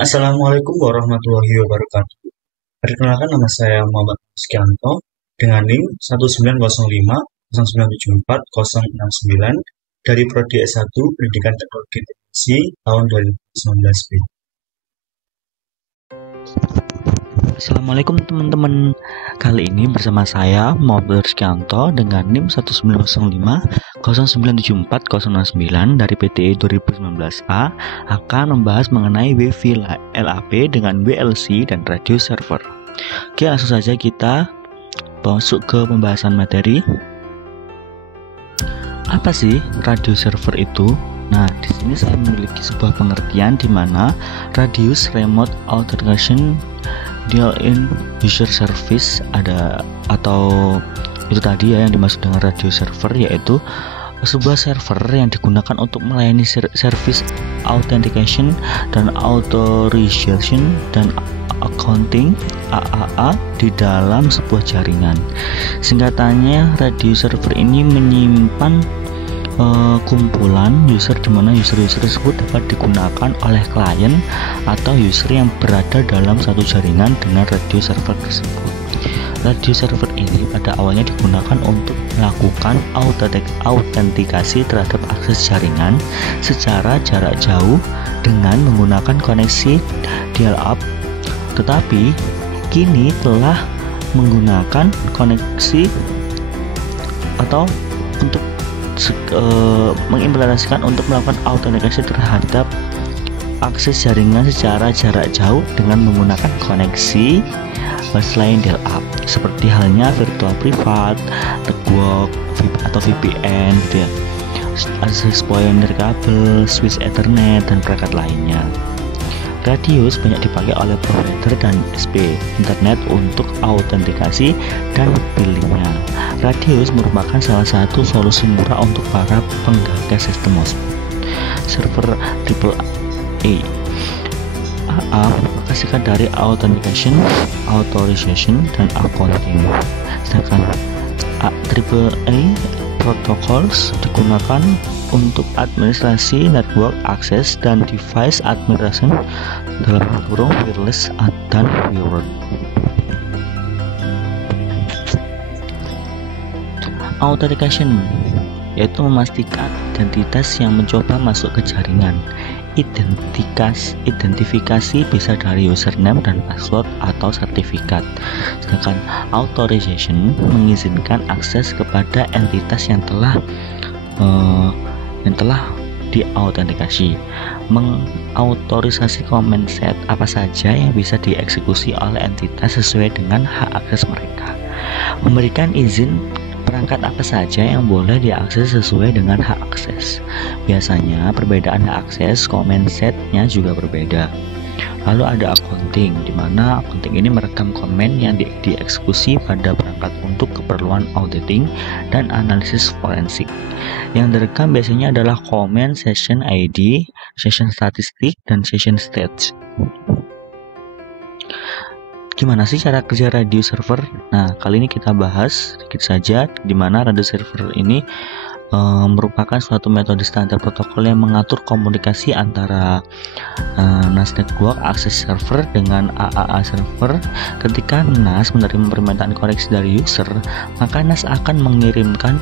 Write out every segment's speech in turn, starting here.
Assalamualaikum warahmatullahi wabarakatuh. Perkenalkan, nama saya Muhammad Rizkyanto dengan NIM 19050974069 dari Prodi S1 Pendidikan Teknologi Informasi tahun 2019 B. Assalamualaikum teman-teman. Kali ini bersama saya Muhammad Rizkyanto dengan NIM 19050974069 dari PTE 2019A akan membahas mengenai WiFi LAP dengan WLC dan radio server. Oke, langsung saja kita masuk ke pembahasan materi. Apa sih radio server itu? Nah, di sini saya memiliki sebuah pengertian di mana radius remote authentication deal-in user service ada, atau itu tadi ya yang dimaksud dengan radio server, yaitu sebuah server yang digunakan untuk melayani service authentication dan authorization dan accounting AAA di dalam sebuah jaringan. Singkatannya, radio server ini menyimpan kumpulan user di mana user-user tersebut dapat digunakan oleh klien atau user yang berada dalam satu jaringan dengan radio server tersebut. Radio server ini pada awalnya digunakan untuk melakukan autentikasi terhadap akses jaringan secara jarak jauh dengan menggunakan koneksi dial-up, tetapi kini telah menggunakan koneksi atau untuk mengimplementasikan untuk melakukan autentikasi terhadap akses jaringan secara jarak jauh dengan menggunakan koneksi selain dial-up, seperti halnya virtual private network atau VPN gitu ya, access point dari kabel, switch Ethernet dan perangkat lainnya. Radius banyak dipakai oleh provider dan SP internet untuk autentikasi dan billingnya. Radius merupakan salah satu solusi murah untuk para penggagas sistem server AAA. AA merupakan singkat dari authentication, authorization, dan accounting. Sedangkan AAA protocols digunakan untuk administrasi network access dan device administration dalam kurung wireless dan wired. Authentication yaitu memastikan identitas yang mencoba masuk ke jaringan. Identifikasi bisa dari username dan password atau sertifikat. Sedangkan authorization mengizinkan akses kepada entitas yang telah diautentikasi. Mengautorisasi command set apa saja yang bisa dieksekusi oleh entitas sesuai dengan hak akses mereka. Memberikan izin perangkat apa saja yang boleh diakses sesuai dengan hak akses. Biasanya perbedaan hak akses command setnya juga berbeda. Lalu ada accounting, di mana accounting ini merekam komen yang dieksekusi pada perangkat untuk keperluan auditing dan analisis forensik. Yang direkam biasanya adalah comment, session ID, session statistik, dan session stage. Gimana sih cara kerja radio server? Nah, kali ini kita bahas sedikit saja di mana radio server ini merupakan suatu metode standar protokol yang mengatur komunikasi antara NAS Network Access Server dengan AAA Server. Ketika NAS menerima permintaan koneksi dari user, maka NAS akan mengirimkan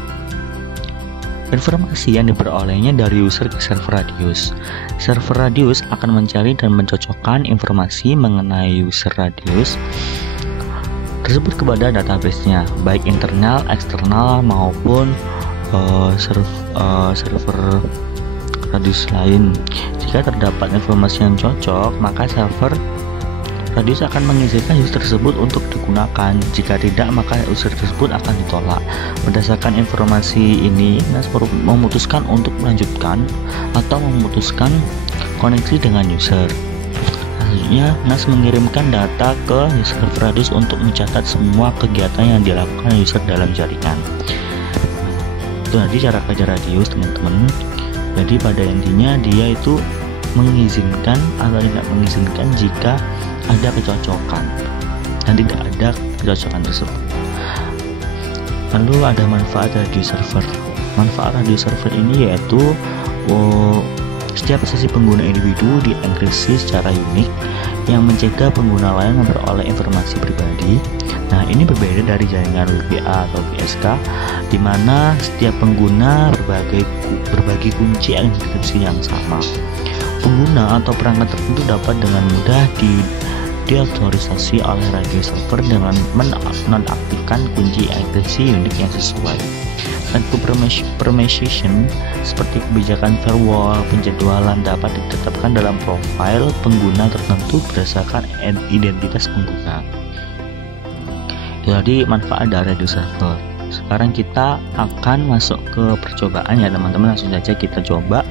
informasi yang diperolehnya dari user ke server radius. Server radius akan mencari dan mencocokkan informasi mengenai user radius tersebut kepada database-nya, baik internal, eksternal maupun server radius lain. Jika terdapat informasi yang cocok, maka server radius akan mengizinkan user tersebut untuk digunakan. Jika tidak, maka user tersebut akan ditolak. Berdasarkan informasi ini, NAS memutuskan untuk melanjutkan atau memutuskan koneksi dengan user. Selanjutnya, NAS mengirimkan data ke server radius untuk mencatat semua kegiatan yang dilakukan user dalam jaringan. Itu tadi cara kerja radius, teman-teman. Jadi pada intinya dia itu mengizinkan atau tidak mengizinkan jika ada kecocokan dan tidak ada kecocokan tersebut. Lalu ada manfaat radio server. Manfaat radio server ini yaitu Setiap sesi pengguna individu dienkripsi secara unik yang mencegah pengguna lain memperoleh informasi pribadi. Nah, ini berbeda dari jaringan WPA atau WSK, di mana setiap pengguna berbagi kunci enkripsi yang sama. Pengguna atau perangkat tertentu dapat dengan mudah diautorisasi oleh radio server dengan menonaktifkan kunci enkripsi unik yang sesuai. Bentuk permission seperti kebijakan firewall penjadwalan dapat ditetapkan dalam profil pengguna tertentu berdasarkan identitas pengguna. Jadi manfaat dari radio server. Sekarang kita akan masuk ke percobaan ya teman-teman, langsung saja kita coba,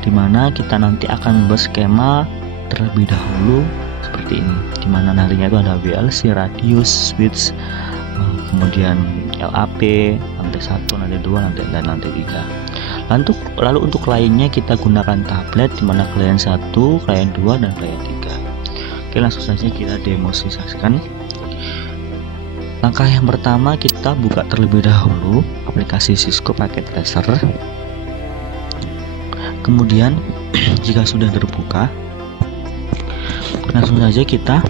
dimana kita nanti akan membuat skema terlebih dahulu seperti ini, dimana nantinya itu ada VLC, radius, switch, kemudian LAP, lantai 1, lantai 2, dan lantai 3. Lalu untuk lainnya kita gunakan tablet, dimana klien 1, klien 2, dan klien 3. Oke, langsung saja kita demonstrasikan. Langkah yang pertama, kita buka terlebih dahulu aplikasi Cisco Packet Tracer. Kemudian jika sudah terbuka, langsung saja kita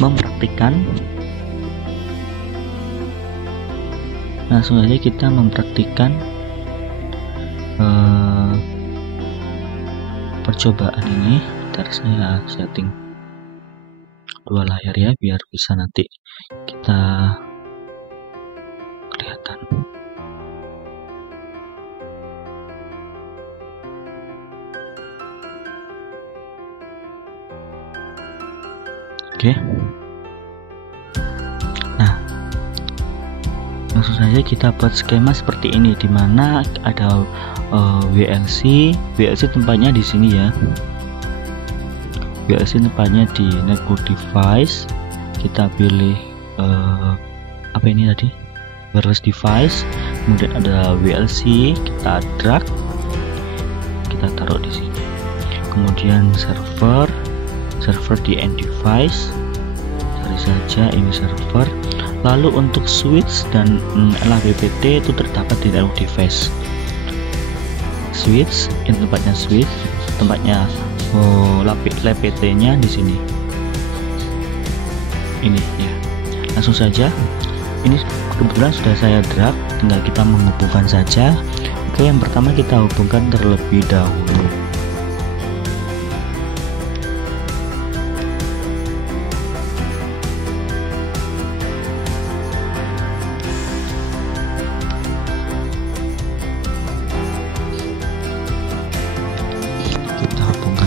mempraktikkan percobaan ini. Bentar, saya setting dua layar ya, biar bisa nanti kita kelihatan. Oke. Nah, langsung saja kita buat skema seperti ini, dimana ada VLC tempatnya di sini ya. VLC tempatnya di network device. Kita pilih apa ini tadi, wireless device. Kemudian ada VLC, kita drag, kita taruh di sini. Kemudian server di end device, cari saja ini server. Lalu untuk switch dan LABPT itu terdapat di network device. Switch, ini tempatnya LABPT nya di sini. Ini ya. Langsung saja, ini kebetulan sudah saya drag, tinggal kita menghubungkan saja. Oke, yang pertama kita hubungkan terlebih dahulu.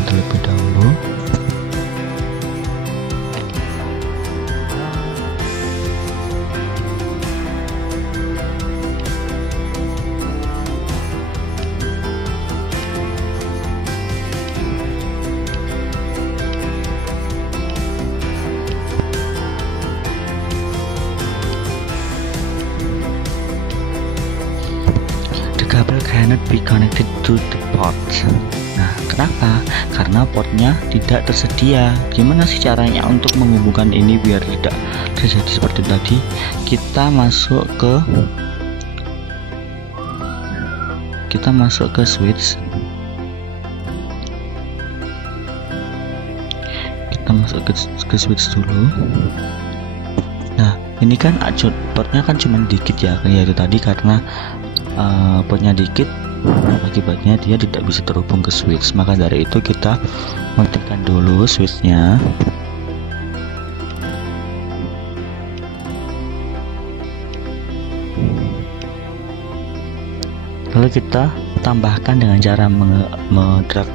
Terlebih dahulu. The cable cannot be connected to the port. Nah, kenapa? Karena portnya tidak tersedia. Gimana sih caranya untuk menghubungkan ini biar tidak terjadi seperti tadi? Kita masuk ke switch. Kita masuk ke switch dulu. Nah, ini kan portnya kan cuma dikit ya, kayak itu tadi, karena portnya dikit, akibatnya dia tidak bisa terhubung ke switch. Maka dari itu kita matikan dulu switchnya. Lalu kita tambahkan dengan cara mendrag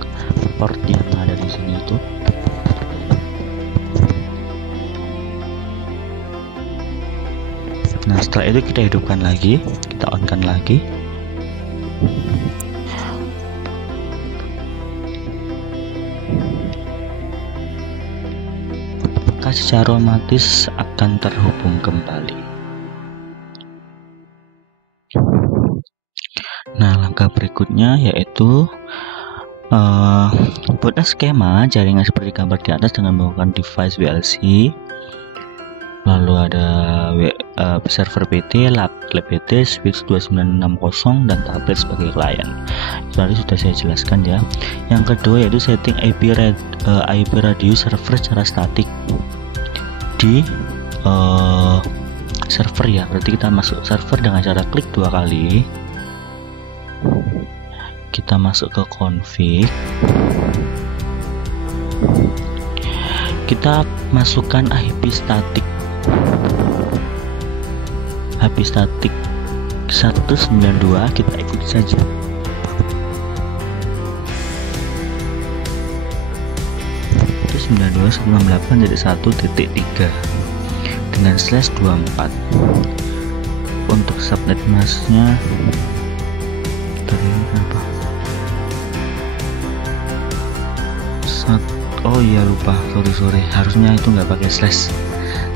port yang ada di sini itu. Nah, setelah itu kita hidupkan lagi, kita on-kan lagi. Maka secara otomatis akan terhubung kembali. Nah, langkah berikutnya yaitu buatlah skema jaringan seperti gambar di atas dengan menggunakan device VLC. Lalu ada server PT, lab PT, switch 2960 dan tablet sebagai klien. Tadi sudah saya jelaskan ya. Yang kedua yaitu setting IP radio server secara statik di server ya. Berarti kita masuk server dengan cara klik 2 kali. Kita masuk ke config. Kita masukkan IP statik 192, kita ikuti saja. Itu 92.168.1.3 dengan /24. Untuk subnet masknya dari berapa? Oh iya lupa, sorry harusnya itu nggak pakai slash.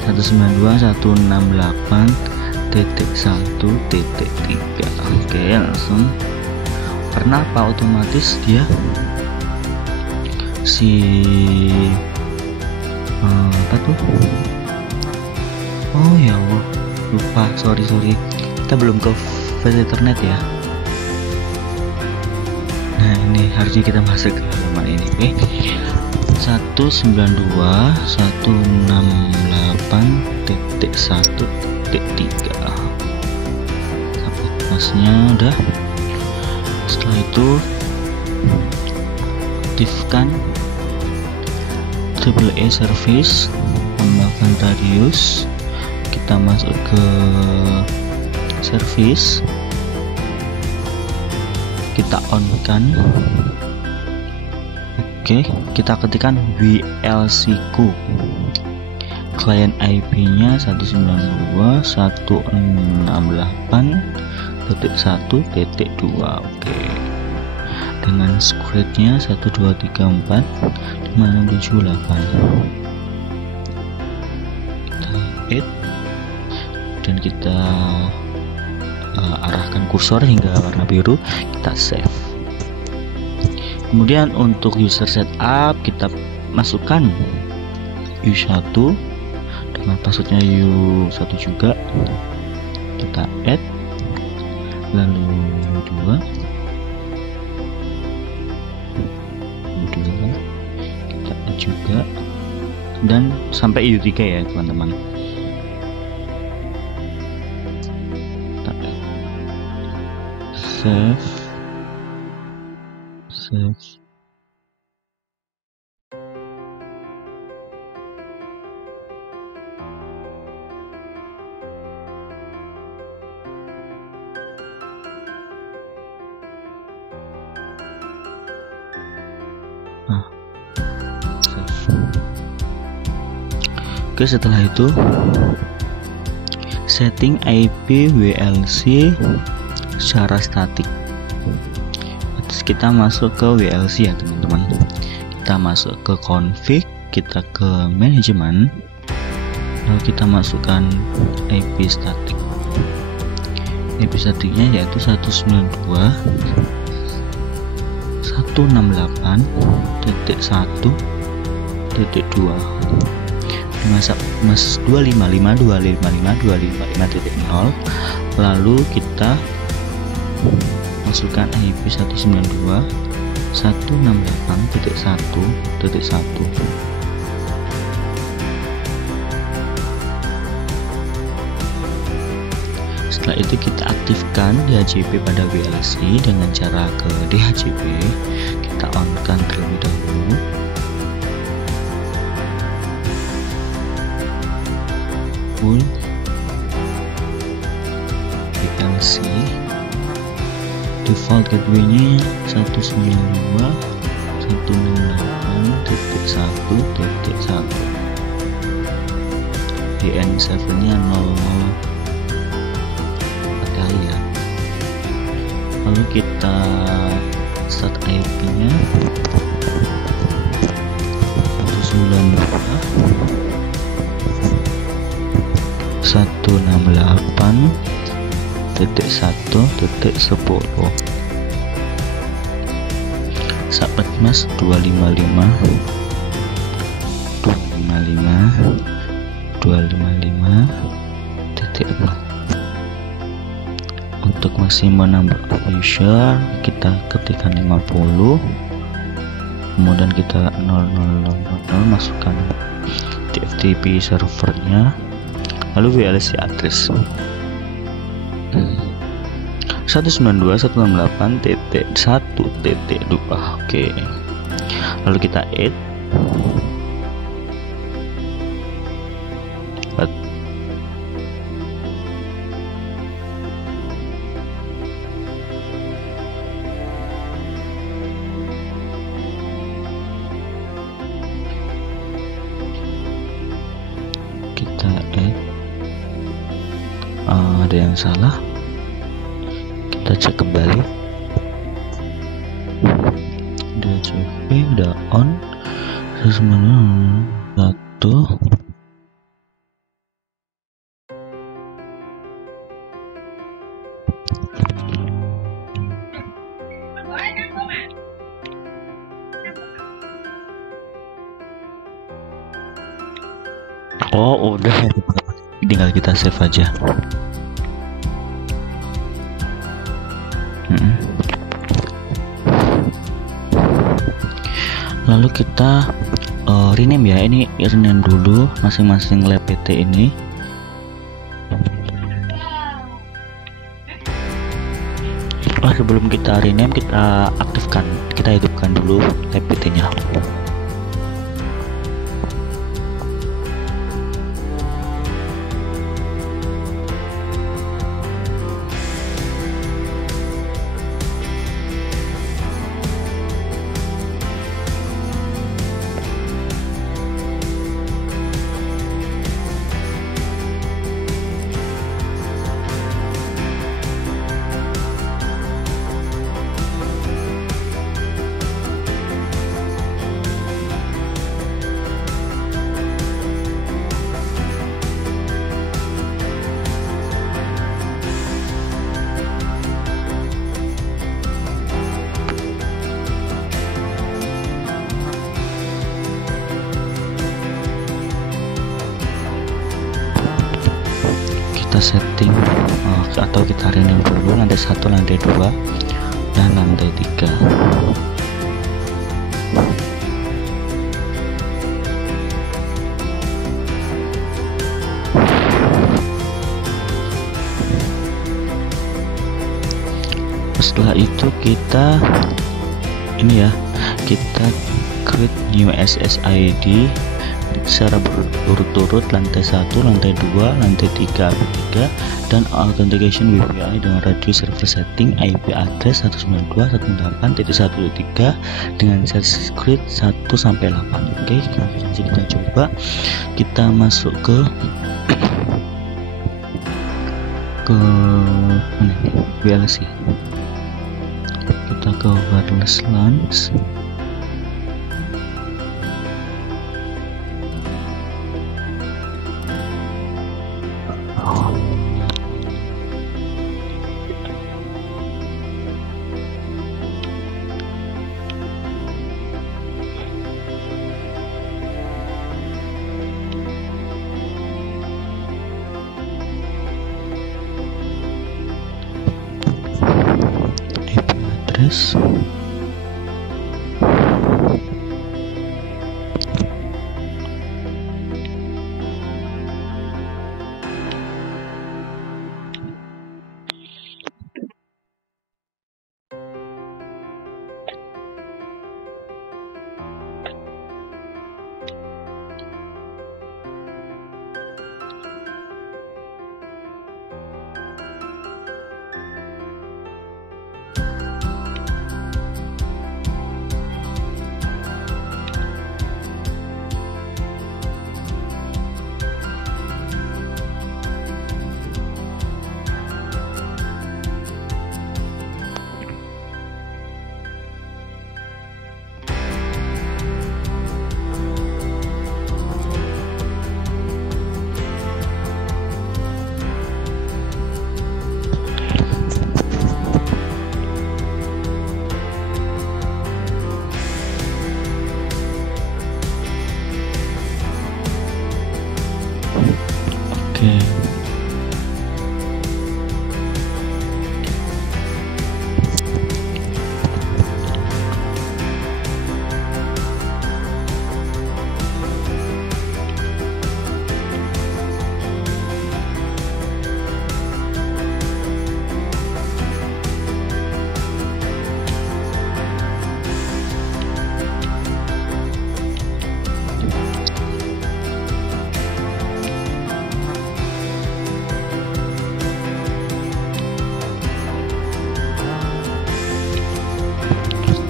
192.168.1.3. Oke, langsung. Karena apa? Otomatis dia apa tuh? Oh ya Allah, lupa, sorry. Kita belum ke file Ethernet ya. Nah ini harusnya kita masuk ke halaman ini. Oke. 192.168.1.3. Subnet masknya udah. Setelah itu aktifkan AAA service, tambahkan radius. Kita masuk ke service, kita on kan. Oke, kita ketikkan WLCQ. Client IP-nya 192.168.1.2. Oke. Dengan security-nya 123456778. Kita add dan kita arahkan kursor hingga warna biru, kita save. Kemudian untuk user setup kita masukkan U1 dengan passwordnya U1 juga, kita add, lalu U2 kita add juga, dan sampai U3 ya teman-teman. Kita add. Save. Oke, setelah itu setting IP WLC secara statik. Terus kita masuk ke WLC ya teman-teman. Kita masuk ke config, kita ke manajemen, lalu kita masukkan IP statik. IP statiknya yaitu 192.168.1.2 mas 255.255.255.0. lalu kita masukkan IP 192.168.1.1. Setelah itu kita aktifkan DHCP pada WLC dengan cara ke DHCP, kita on kan terlebih dahulu. Full WLC, default gateway-nya 192.168.1.1, DN7-nya 0 kali ya. Lalu kita start IP-nya 192.168.1.10. Subnet mask 255.255.255.1.1. Untuk maximum number of user kita ketikkan 50, kemudian kita 0000 masukkan TFTP servernya, lalu VLC address 192.168.1.2. Oke, lalu kita add ada yang salah, kita cek kembali. Udah CV udah on, satu oh udah, tinggal kita save aja. Lalu kita rename ya, ini rename dulu masing-masing lab PT ini. Sebelum kita rename, kita aktifkan, kita hidupkan dulu lab PT nya. Kita setting atau kita rename dulu lantai 1, lantai 2, dan lantai 3. Setelah itu kita ini ya, kita create new SSID secara berturut-turut, lantai 1, lantai 2, lantai 3, dan authentication WPI dengan radius server setting IP address 192.168.1.3 dengan set secret 1 sampai 8. Oke, kita coba, kita masuk ke mana ini? VLC. Kita ke wireless LAN. Address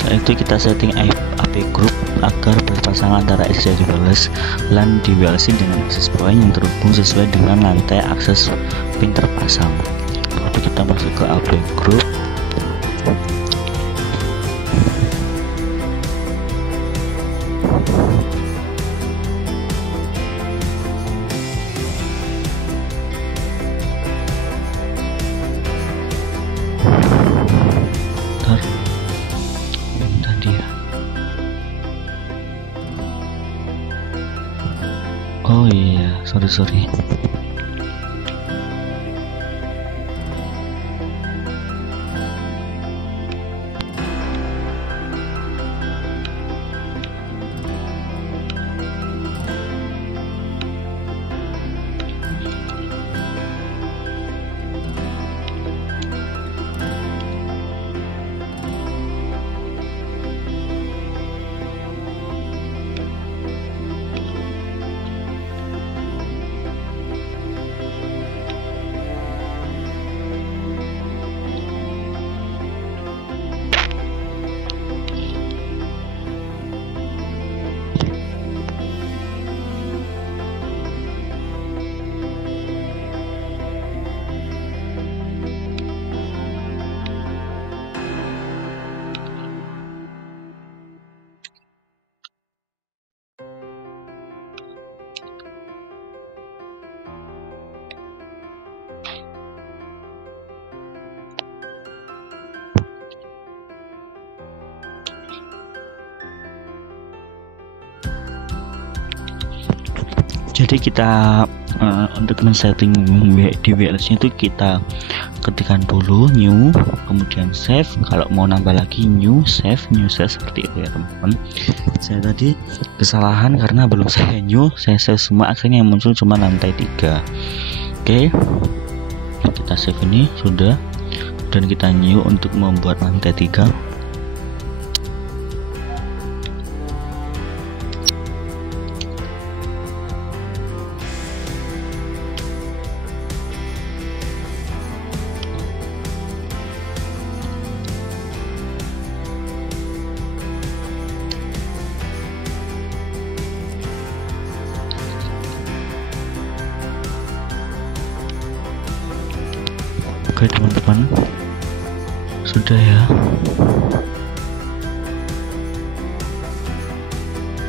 Setelah itu kita setting AP group agar berpasangan antara SSID wireless LAN di WLC dengan access point yang terhubung sesuai dengan lantai akses pin terpasang. Lalu kita masuk ke AP group. Oh iya, sorry. Jadi kita untuk men-setting di WLC itu kita ketikkan dulu new, kemudian save. Kalau mau nambah lagi new save seperti itu ya teman-teman. Saya tadi kesalahan karena belum saya new, saya save semua, akhirnya yang muncul cuma lantai 3. Oke, kita save ini sudah, dan kita new untuk membuat lantai 3. Oke teman-teman, sudah ya.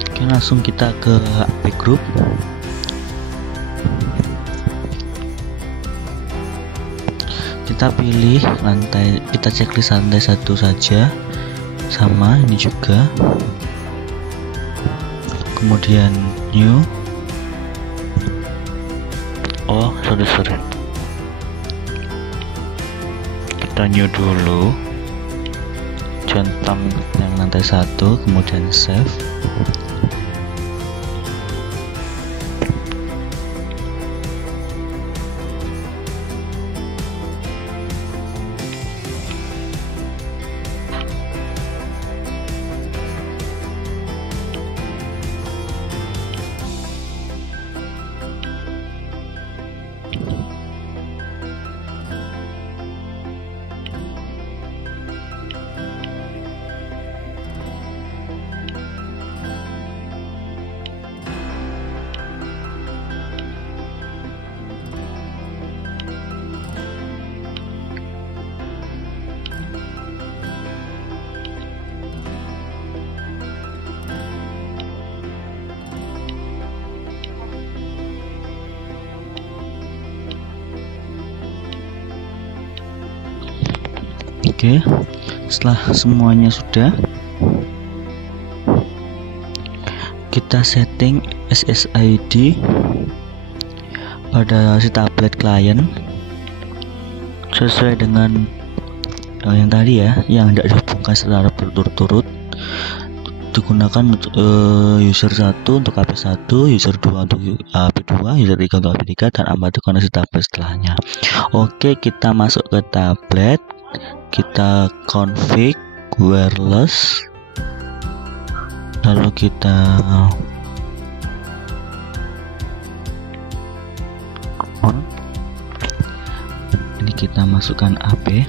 Oke, langsung kita ke AP group. Kita pilih lantai, kita checklist lantai 1 saja, sama ini juga. Kemudian new. Oh sorry, kita new dulu, centang yang lantai 1, kemudian save. Oke, setelah semuanya sudah, kita setting SSID pada si tablet klien sesuai dengan yang tadi ya, yang tidak dihubungkan secara berturut-turut. Digunakan user 1 untuk HP1, user 2 untuk HP2, user 3 untuk HP3, dan amati koneksi tablet setelahnya. Oke, kita masuk ke tablet, kita config wireless, lalu kita on. Ini kita masukkan AP.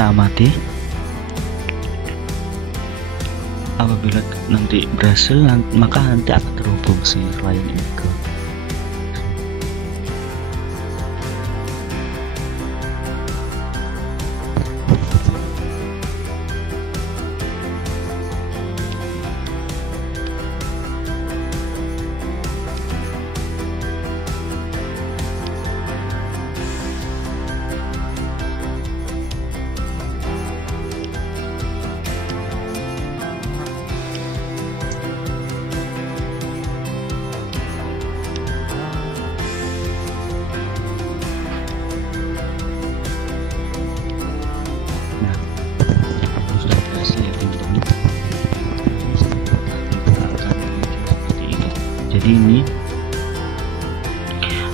kita amati. Apabila nanti berhasil, maka nanti akan terhubung si lain ini ke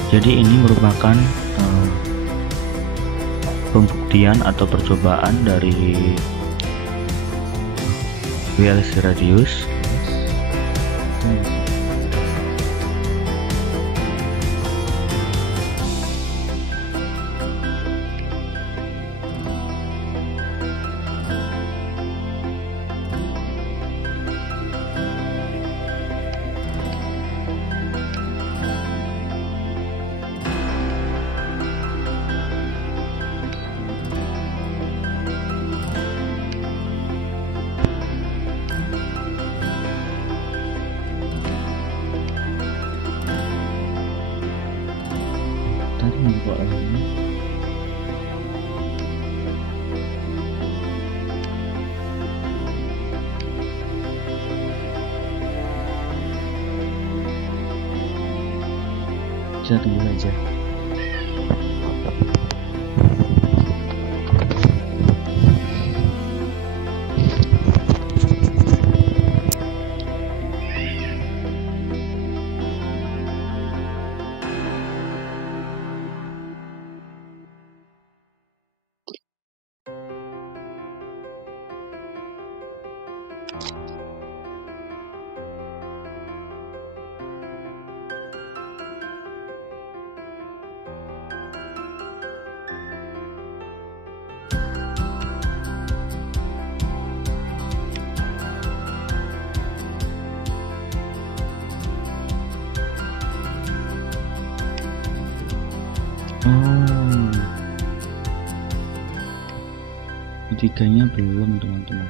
jadi ini merupakan pembuktian atau percobaan dari VLC Radius. Kita tunggu aja. Ketiganya belum, teman-teman.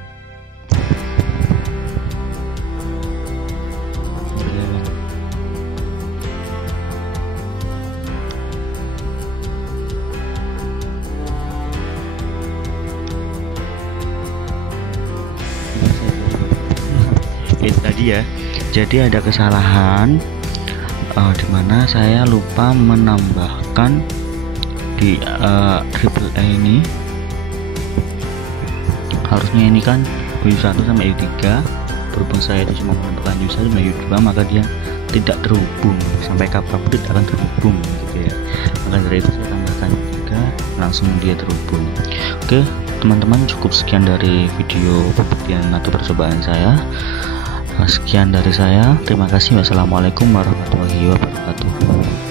Itu tadi ya. Jadi ada kesalahan dimana saya lupa menambahkan di triple A ini. Harusnya ini kan U1 sama U3, berhubung saya itu cuma menentukan U1 sama U2, maka dia tidak terhubung sampai kapanpun tidak akan terhubung gitu ya. Maka dari itu saya tambahkan U3, langsung dia terhubung. Oke teman-teman, cukup sekian dari video pembuktian atau percobaan saya. Sekian dari saya, terima kasih. Wassalamualaikum warahmatullahi wabarakatuh.